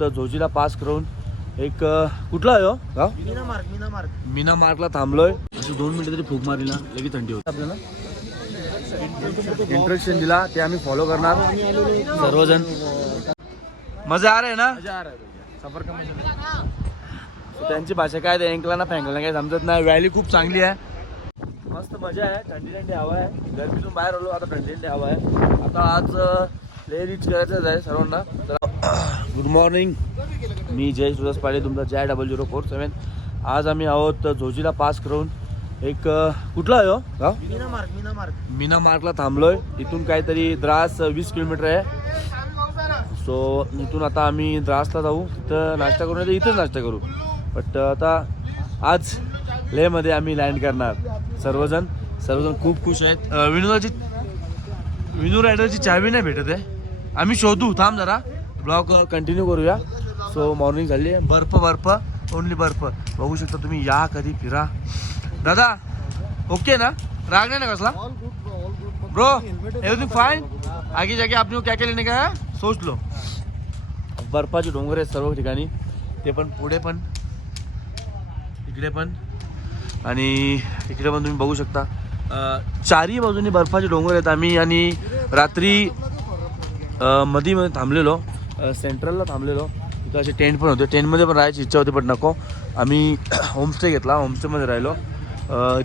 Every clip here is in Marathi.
तर झोजीला पास करून एक कुठला आहे हो गाव? मीना मार्कला थांबलोय. अशी 2 मिनिटं तरी फूक मारली ना लगेच थंडी होती. आपल्याला इंट्रोडक्शन दिला ते आम्ही फॉलो करणार सर्वजण. मजा आ रहा है ना? सफर का त्यांची भाषा काय ते एंकला ना फँकला काय समजत नाही. व्हॅली खूप चांगली आहे, मस्त मजा आहे. थंडी थंडी हवा आहे. गरमीतून बाहेर आलो, आता थंडी थंडी हवा आहे. आता आज ले रीच करायचंच आहे सर्वांना. गुड मॉर्निंग, मी जय सुरज पाडे, तुमचा JW047. आज आम्ही आहोत झोजीला पास करून एक कुठला आहे हो गाव? मीना मार्कला थांबलोय. इथून काहीतरी द्रास 20 किलोमीटर आहे. सो इथून आता आम्ही द्रासला जाऊ, तिथं नाश्ता करू, नाही इथंच नाश्ता करू. बट आता आज लेहमध्ये आम्ही लँड करणार. सर्वजण खूप खुश आहेत. विनू रायडरची चावी नाही भेटत आहे, आम्ही शोधू. थांब जरा, ब्लॉग कंटिन्यू करूया. सो मॉर्निंग झाली आहे. बर्फ ओनली बर्फ बघू शकता तुम्ही. या कधी फिरा. दादा ओके ना? राग नाही ना कसला? Bro everything fine. आगे जाके आपने क्या क्या लेने का है सोच लो. बर्फाचे डोंगर आहेत सर्व ठिकाणी, ते पण पुढे पण इकडे पण आणि इकडे पण तुम्ही बघू शकता. चारही बाजूनी बर्फाचे डोंगर आहेत. आम्ही आणि रात्री मध्ये थांबलेलो, सेंट्रलला थांबलेलो. तिथं असे टेंट पण होते. टेंटमध्ये पण राहायची इच्छा होती, पण नको. आम्ही होमस्टे घेतला, होमस्टेमध्ये राहिलो.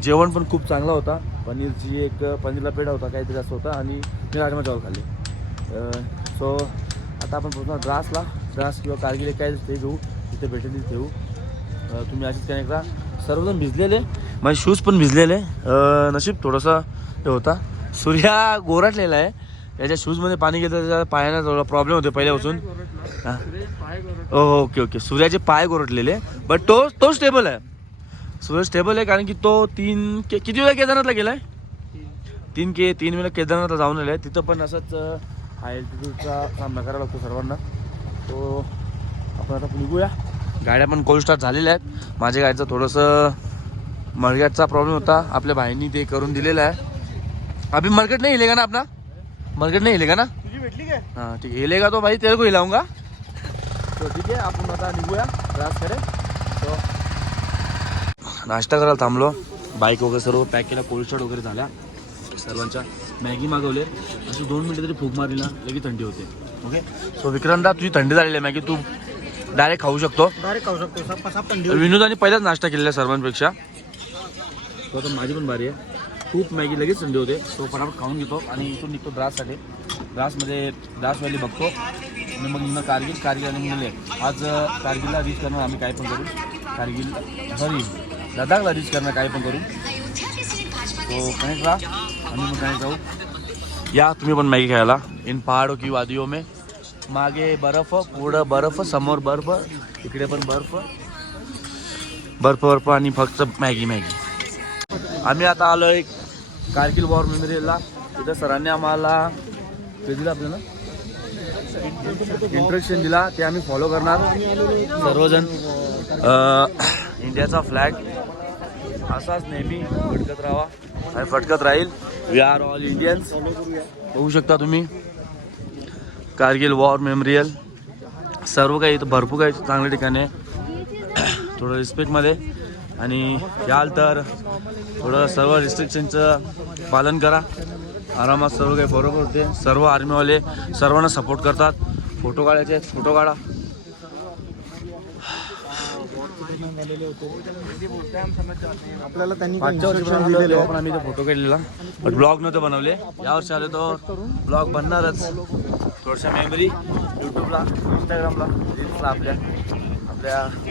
जेवण पण खूप चांगला होता. पनीरला पेढा होता काहीतरी असं होतं, आणि मी राजमा चावल खाल्ले. सो आता आपण पोहोचणार द्रास किंवा कारगिल काय ते घेऊ, तिथे भेटेल तिथे ठेवू. तुम्ही अशीच कनेक्ट राहा. सर्वजण भिजलेले, माझे शूज पण भिजलेले. नशीब थोडंसं हे होता. सूर्या गोराटलेला आहे, याच्या शूजमध्ये पाणी गेलं, त्याच्या पायाला थोडा प्रॉब्लेम होते पहिल्यापासून. ओके. सूर्याचे पाय गोरटलेले, बट तो स्टेबल आहे. सूर्य स्टेबल आहे, कारण की तो किती वेळा केदारनाथला गेलाय? 3 वेळा केदारनाथला जाऊन आले. तिथं पण असंच हाय अल्टिट्यूडचा सामना करावा लागतो सर्वांना. तो आपण आता निघूया. गाड्या पण कोल्ड स्टार्ट झालेल्या आहेत. माझ्या गाडीचं थोडंसं मडगॅटचा प्रॉब्लेम होता, आपल्या भाईंनी ते करून दिलेलं आहे. अभी मडगॅट नाही हिलेगा ना अपना? मडगॅट नाही हिलेगा ना? तुझी भेटली काय? हां ठीक आहे, हिलेगा तो भाई तेरे को हिलाऊंगा. तो ठीक आहे, आपण आता निघूया प्रयास करे. तो नाश्ता करायला थांबलो. बाईक वगैरे सर्व पॅक केला, कोल्ड स्टार्ट वगैरे झाल्या सर्वांच्या. मॅगी मागवले. अशी 2 मिनिटं तरी फूक मारली ना लगेच थंडी होते. ओके. सो विक्रांता, तुझी थंडी झालेली आहे मॅगी, तू डायरेक्ट खाऊ शकतो. विनोदाने पहिलाच नाश्ता केलेला आहे सर्वांपेक्षा. तो आता माझी पण बारी आहे. खूप मॅगी लगेच थंडी होते. तो फटाफट खाऊन घेतो आणि इथून निघतो द्राससाठी. द्रास व्हॅली बघतो आणि मग निघणं कारगिल आणि म्हणले आज कारगिलला रीच करणार आम्ही, काय पण करू. लडाखला रीच करणार काय पण करू. तो कनेक्ट राहा आणि मग कनेक्ट जाऊ. या तुम्ही पण मॅगी खायला. इन पहाडो की वादियों में, मागे बर्फ, पुढं बर्फ, समोर बर्फ, इकडे पण बर्फ आणि फक्त मॅगी. आम्ही आता आलोय कारगिल वॉर मेमोरियलला. तिथं सरांनी आम्हाला ते दिलं, आपल्याला इंट्रोडक्शन दिला, ते आम्ही फॉलो करणार सर्वजण. इंडियाचा फ्लॅग असाच नेहमी फडकत राहावा आणि फडकत राहील. We are all Indians. बघू शकता तुम्ही कारगिल वॉर मेमोरियल. सर्व काही इथं भरपूर काही चांगल्या ठिकाणी आहे. थोडं रिस्पेक्टमध्ये आणि याल तर थोडं सर्व रिस्ट्रिक्शनचं पालन करा. आरामात सर्व काही बरोबर होते. सर्व आर्मीवाले सर्वांना सपोर्ट करतात. फोटो काढायचे आहेत, फोटो काढा. आपल्याला त्यांनी मागच्या वर्षी पण आम्ही तो फोटो काढलेला, बट ब्लॉग नव्हते बनवले. यावर्षी आले तो ब्लॉग बनणारच. थोड्याशा मेमरी यूट्यूबला, इंस्टाग्रामला, रील्सला आपल्या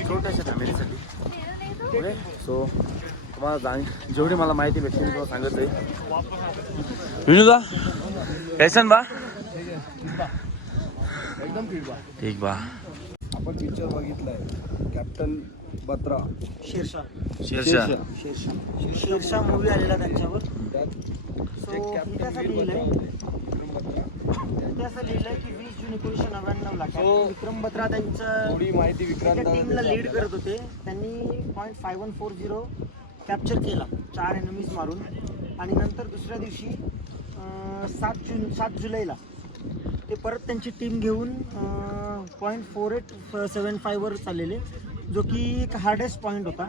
छोट्याशा फॅमिलीसाठी. ओके. सो तुम्हाला जेवढी मला माहिती भेटते मी तुम्हाला सांगत आहे. विनूदा कैसन बा? एकदम ठीक बा. आपण पिक्चर बघितलाय कॅप्टन बत्रा, शेरशाह मूवी आलेला त्यांच्यावर. असं लिहिलंय की 20 जून 1999ला विक्रम बत्रा त्यांचं माहिती टीमला लीड करत होते. त्यांनी .5140 कॅप्चर केला 4 एनिमीज मारून. आणि नंतर दुसऱ्या दिवशी 7 जुलैला ते परत त्यांची टीम घेऊन 0.4875 वर चाललेले, जो की एक हार्डेस्ट पॉईंट होता.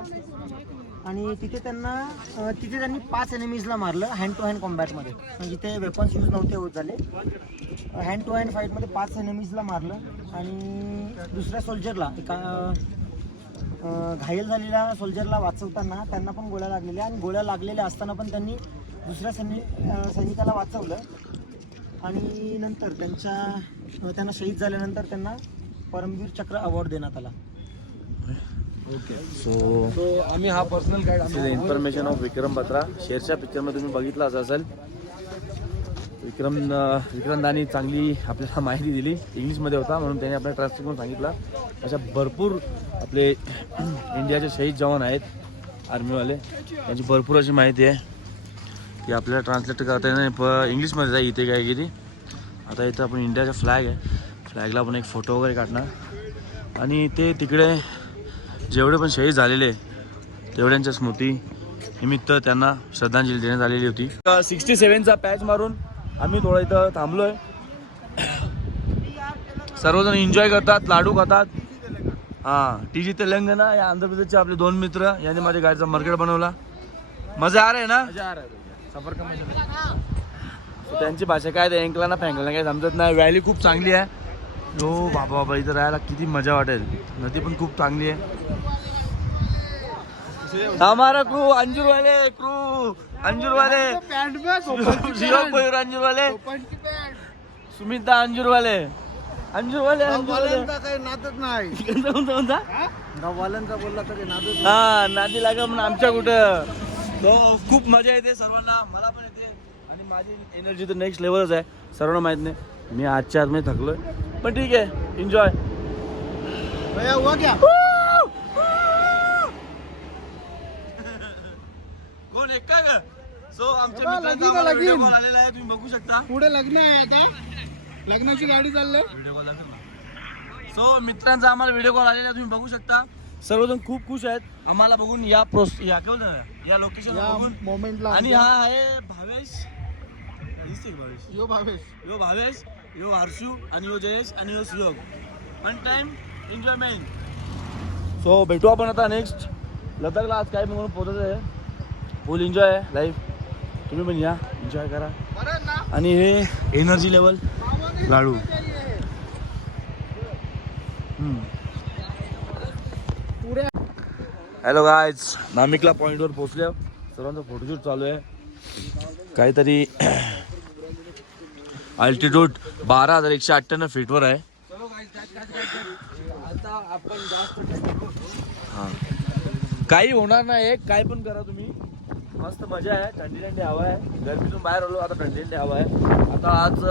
आणि तिथे त्यांनी 5 एनिमीजला मारलं हँड टू हँड कॉम्बॅटमध्ये. म्हणजे ते वेपन्स यूज नव्हते होत झाले. हँड टू हँड फाईटमध्ये 5 एनिमीजला मारलं. आणि दुसऱ्या सोल्जरला घायल झालेल्या सोल्जरला वाचवताना त्यांना पण गोळ्या लागलेल्या, आणि गोळ्या लागलेल्या असताना पण त्यांनी दुसऱ्या सैनिकाला वाचवलं. आणि नंतर त्यांना शहीद झाल्यानंतर त्यांना परमवीर चक्र अवॉर्ड देण्यात आला. ओके. सो आम्ही हा personal guide information of Vikram Batra. Sher Shah पिक्चरमध्ये तुम्ही बघितलं असेल. विक्रमदानी चांगली आपल्याला माहिती दिली. इंग्लिशमध्ये होता म्हणून त्याने आपल्याला ट्रान्सलेट करून सांगितलं. अशा भरपूर आपले इंडियाचे शहीद जवान आहेत आर्मीवाले, त्यांची भरपूर अशी माहिती आहे की आपल्याला ट्रान्सलेट करता येणार. इंग्लिशमध्ये जाईल इथे काय किती. आता इथं आपण इंडियाचा फ्लॅग आहे, फ्लॅगला आपण एक फोटो वगैरे काढणार. आणि ते तिकडे जेवढे पण शहीद झालेले तेवढ्यांच्या स्मृती निमित्त त्यांना श्रद्धांजली देण्यात आलेली होती. 67चा पॅच मारून आम्ही थोडं इथं थांबलोय. सर्वजण एन्जॉय करतात, लाडू खातात. हां, TG तेलंगणा या आंध्र प्रदेशचे आपले 2 मित्र यांनी माझ्या गाडीचा मर्केट बनवला. मजा आ रहा है ना? सफर कमी. तर त्यांची भाषा काय, ते एंकला फँकला काय समजत नाही. व्हॅली खूप चांगली आहे. हो बाबा बाबा, इथं राहायला किती मजा वाटेल. नदी पण खूप चांगली आहे. हमारा क्रू अंजुरवाले, शिवपूर अंजुरवाले, सुमिता अंजुरवाले. काही नादच नाही. कोणता गाववाल्यांचा बोलला तरी नादच. हा, नादी लागा म्हणून आमच्या कुठं. हो, खूप मजा येते सर्वांना, मला पण येते. आणि माझी एनर्जी तर नेक्स्ट लेवलच आहे. सर्वांना माहित नाही, मी आजच्या आज मध्ये थकलोय, पण ठीक आहे, एन्जॉय. हुआ क्या? कोण एक का ग? सो आमच्या मित्रांचा आम्हाला व्हिडिओ कॉल आलेला आहे, तुम्ही बघू शकता. पुढे लग्न आहे आता, लग्नाची गाडी चाललंय. व्हिडिओ कॉल लागेल ना. सो मित्रांचा आम्हाला व्हिडिओ कॉल आलेला आहे, तुम्ही बघू शकता. सर्वजण खूप खुश आहेत आम्हाला बघून, या लोकेशन बघून मोमेंटला. आणि हा आहे भावेश. यो भावेश, यो हर्षू, आणि यो जयेश, आणि yo Suyog. One time enjoyment. So भेटू आपण आता नेक्स्ट लडाखला. आज काय म्हणून पोहोचत आहे. फुल एन्जॉय आहे लाईफ. तुम्ही पण या, एन्जॉय करा. आणि हे एनर्जी लेवल लाडू. हॅलो गायज, नामिकला पॉईंटवर पोहोचल्या. सर्वांचा फोटोशूट चालू आहे. काहीतरी अल्टिट्यूड 12,198 फीटवर आहे. आता आपण जास्त हां, काही होणार नाही. काय पण करा तुम्ही, मस्त मजा आहे. थंडी हवा आहे. गरमीतून बाहेर आलो, आता थंडी हवा आहे. आता आज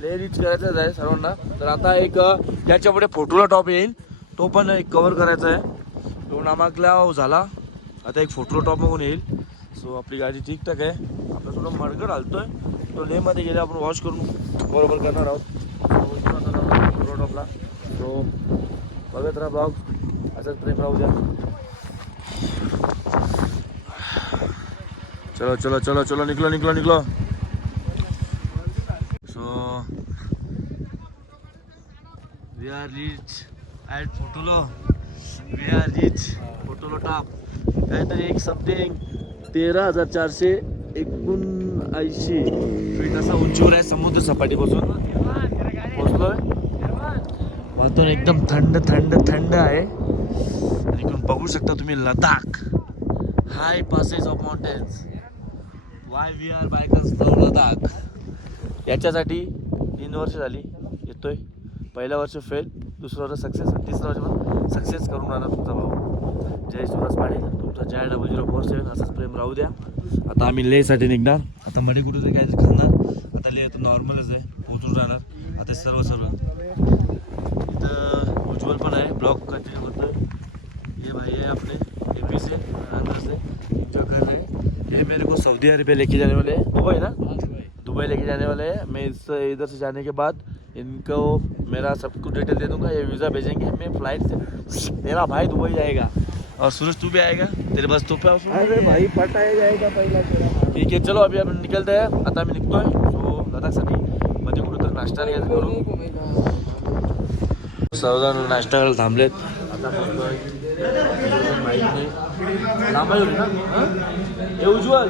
लेह रीच करायचंच आहे सर्वांना. तर आता एक त्याच्या पुढे फोटोला टॉप येईल, तो पण एक कवर करायचा आहे. तो नामाकला झाला, आता एक फोटोला टॉप बघून येईल. सो आपली गाडी ठीकठाक आहे. आपलं थोडं मडकड हलतोय. तो लेहमध्ये गेले, आपण वॉश करून बरोबर करणार आहोत फोटो टॉपला. सो बघत राहा ब्लॉग, असंच प्रेम राहू द्या. चलो निकलो. So we are reach at Fotula top. काहीतरी एक समथिंग 13,479 फीट असा उंचीवर आहे समुद्र सपाटीपासून. पोहोचलोय. वातावरण एकदम थंड आहे. आणि इकडून बघू शकता तुम्ही Ladakh, high passes of mountains. Why we are bikers from Ladakh. याच्यासाठी 3 वर्ष झाली येतोय. पहिलं वर्ष फेल, दुसरं वर्ष सक्सेस, तिसरं वर्ष पण सक्सेस करून राहणार तुमचा भाऊ. जय सुभाष पाटील, तुमचा JL0047. असंच प्रेम राहू द्या. आता आम्ही लेहसाठी निघणार. आता मध्ये कुठेतरी काहीतरी खाणार. आता लेह तर नॉर्मलच आहे, पोहोचून राहणार. आता सर्व इथं उज्ज्वल पण आहे, ब्लॉग कंटिन्यू करतोय. ये भाई है अपने AP से, अंदर से जो कर रहे हैं. ये मेरे को सऊदी अरबिया लेके जाने वाले हैं. दुबई ना, दुबई लेके जाने वाले हैं. मैं इधर से जाने के बाद इनको मेरा सब कुछ डिटेल दे दूंगा. ये वीज़ा भेजेंगे, मैं फ्लाइट से, मेरा भाई दुबई जाएगा. और सूरज तू भी आएगा, तेरे बस तो पे. अरे भाई पटाया जाएगा पहिला. ठीक आहे, चलो अभी आपण निकलते आहे. आता आम्ही निघतोय. सो लडाखसाठी मध्ये कुठं तर नाश्ता घ्यायचं करू. सर्वजण नाश्ता करायला थांबलेत. आता बघतोय माहीत नाही लांबा येऊ ना. हे उज्ज्वल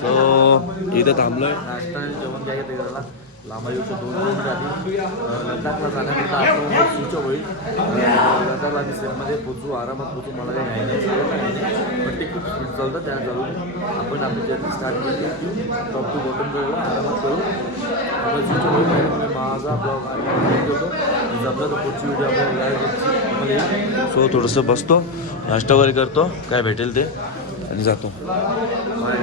सो इथं थांबलोय. नाश्ता आणि जेवण घ्यायचं त्याला लांबा येऊचं 2 किलोमीटर आधी लडाखला जाण्याकरता आपण स्विच होईल. लडाखला आधी सेटमध्ये पोचू, आरामात पोचू. मला काही नाही पण ते खूप स्पीड चालतं. त्या चालून आपण आपली जर्नी स्टार्ट केली. टॉप टू बॉटम करूया, आरामात करू. आपण स्विच होईल. माझा ब्लॉग आणि होतो जमलं तर पुढची व्हिडिओ आपल्याला. सो थोडंसं बसतो, नाश्ता वगैरे करतो, काय भेटेल ते आणि जातो. बाय.